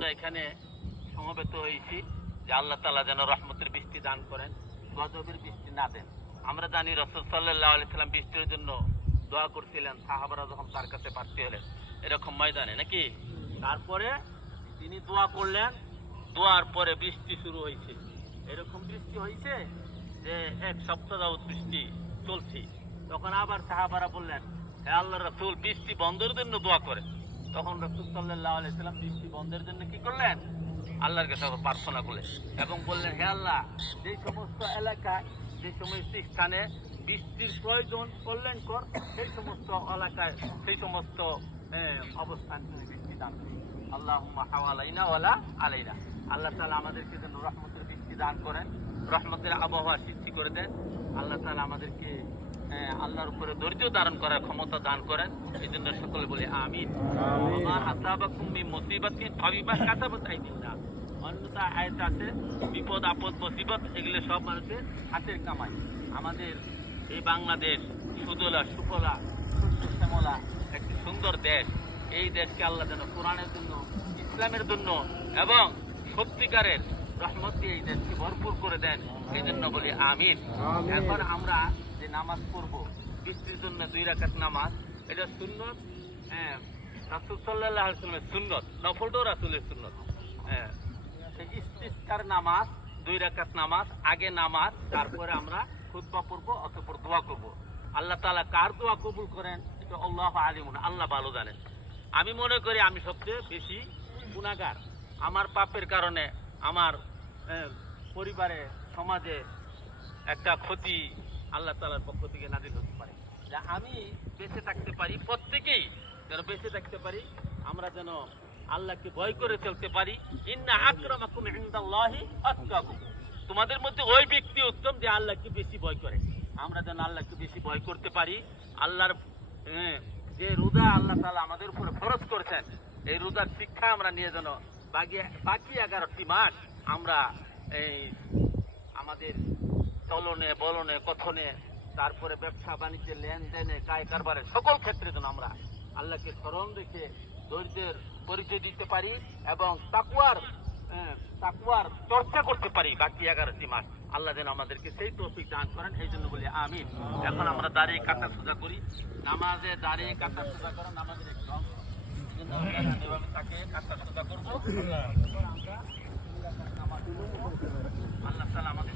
জন্য এখানে সমবেত হয়েছি যে আল্লাহ তাআলা যেন রহমতের বৃষ্টি দান করেন, গজবের বৃষ্টি না দেন। আমরা জানি রাসূল সাল্লাল্লাহু আলাইহি সাল্লাম বৃষ্টির জন্য দোয়া করছিলেন সাহাবারা যখন তার কাছে প্রার্থী হলেন এরকম ময়দানে নাকি। তারপরে তিনি দোয়া করলেন, দোয়ার পরে বৃষ্টি শুরু হয়েছে। এরকম বৃষ্টি হয়েছে যে এক সপ্তাহ যাবত বৃষ্টি চলছে। তখন আবার সাহাবারা বললেন, হে আল্লাহর রাসূল, বৃষ্টি বন্ধের জন্য দোয়া করেন। তখন রাসূল সাল্লাল্লাহু আলাইহি সাল্লাম বৃষ্টি বন্ধের জন্য কি করলেন? আল্লাহর কাছে প্রার্থনা করলেন এবং বললেন, হে আল্লাহ, যে সমস্ত এলাকায় যে সমস্ত স্থানে বৃষ্টির প্রয়োজন কল্যাণকর সেই সমস্ত এলাকায় সেই সমস্ত অবস্থান তুমি বৃষ্টি দান করি। আল্লাহুম্মা হাওয়ালাইনা ওয়ালা আলাইনা। আল্লাহ তাআলা আমাদেরকে যেন রহমতের বৃষ্টি দান করেন, রহমতের আবহাওয়া সৃষ্টি করে দেন। আল্লাহ তাআলা আমাদেরকে আল্লাহর উপরে ধৈর্য ধারণ করার ক্ষমতা দান করেন। এই জন্য সকলে বলি আমিন। মা আসাবাকুম মিন মুসিবাতিন ফাবিমা কাসাবাত আইদিনা। অন্যতা আয়াত আছে, বিপদ আপদ মুসিবত এগুলো সব মানুষের হাতের কামাই। আমাদের এই বাংলাদেশ সুজলা সুফলা সুস্থ শ্যামলা একটি সুন্দর দেশ। এই দেশকে আল্লাহ যেন কোরআনের জন্য, ইসলামের জন্য এবং সত্যিকারের রহমত দিয়ে এই দেশকে ভরপুর করে দেন। এই জন্য বলি আমিন। এখন আমরা যে নামাজ পড়ব বৃষ্টির জন্য 2 রাকাত নামাজ, এটা সুন্নত। রাসূল সাল্লাল্লাহু আলাইহি ওয়াসাল্লামের সুন্নত, নফলটাও রাসূলের সুন্নত। ইস্তিসকার নামাজ 2 রাকাত নামাজ, আগে নামাজ, তারপরে আমরা খুতবা পড়ব, অতঃপর দোয়া করব। আল্লাহ তাআলা কার দোয়া কবুল করেন এটা আল্লাহু আলিমুন, আল্লাহ ভালো জানেন। আমি মনে করি আমি সবচেয়ে বেশি গুনাহগার। আমার পাপের কারণে আমার পরিবারে সমাজে একটা ক্ষতি আল্লাহ তাআলার পক্ষ থেকে নাযিল হতে পারে। যে আমি বেঁচে থাকতে পারি, প্রত্যেকেই যেন বেঁচে থাকতে পারি, আমরা যেন আল্লাহকে ভয় করে চলতে পারি। ইন্না আকরামাকুম ইনদাল্লাহি আতকাকুম। তোমাদের মধ্যে ওই ব্যক্তি উত্তম যে আল্লাহকে বেশি ভয় করে। আমরা যেন আল্লাহকে বেশি ভয় করতে পারি। আল্লাহর যে রোজা আল্লাহ তাআলা আমাদের উপরে ফরজ করেছেন, এই রোজার শিক্ষা আমরা নিয়ে যেন বাকি 11টি মাস আমরা এই আমাদের চলনে বলনে কথনে, তারপরে ব্যবসা বাণিজ্যে লেনদেনে কায় কারবারে সকল ক্ষেত্রে যেন আমরা আল্লাহকে স্মরণ রেখে ধৈর্যের পরিচয় দিতে পারি এবং তাকওয়ার চর্চা করতে পারি বাকি 11টি মাস। আল্লাহ যেন আমাদেরকে সেই তৌফিক দান করেন। এই জন্য বলি আমিন। এখন আমরা দাঁড়িয়ে কাটা সোজা করি। নামাজে দাঁড়িয়ে কাটা সোজা করা নামাজের একটি অংশ। এই জন্য আমরা এভাবে তাকে কাটা সোজা করবো। আমরা আল্লাহ তাআলা আমাদের